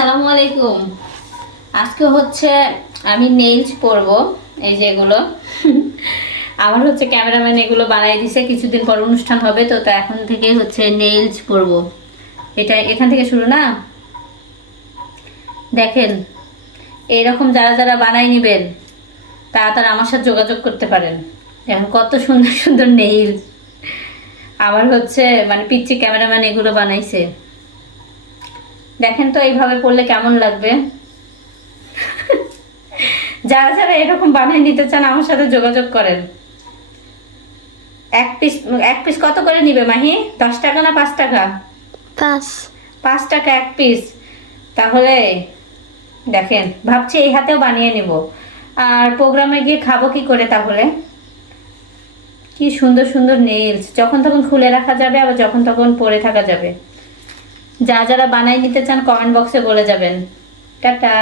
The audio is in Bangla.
আসসালামু আলাইকুম। আজকে হচ্ছে আমি নেইলস পরব। এই যে এগুলো আমার হচ্ছে ক্যামেরাম্যান এগুলো বানাই দিছে, কিছুদিন পর অনুষ্ঠান হবে তো তা এখন থেকে হচ্ছে নেইলস পরব। এটা এখান থেকে শুরু না, দেখেন এইরকম যারা যারা বানাই নেবেন তারা আমার সাথে যোগাযোগ করতে পারেন। এখন কত সুন্দর সুন্দর নেইলস আমার হচ্ছে মানে পিচ্চি ক্যামেরাম্যান এগুলো বানাইছে। দেখেন তো এইভাবে পরলে কেমন লাগবে। যারা যারা এরকম বানিয়ে নিতে চান আমার সাথে যোগাযোগ করেন। এক পিস এক পিস কত করে নিবে মাহি? 10 টাকা না 5 টাকা? পাঁচ। 5 টাকা এক পিস। তাহলে দেখেন ভাবছি এই হাতেও বানিয়ে নিব। আর প্রোগ্রামে গিয়ে খাবো কি করে তাহলে? কি সুন্দর সুন্দর নেইলস, যখন তখন খুলে রাখা যাবে আবার যখন তখন পরে থাকা যাবে। যারা যারা বানাই নিতে চান কমেন্ট বক্সে বলে যাবেন। টাটা।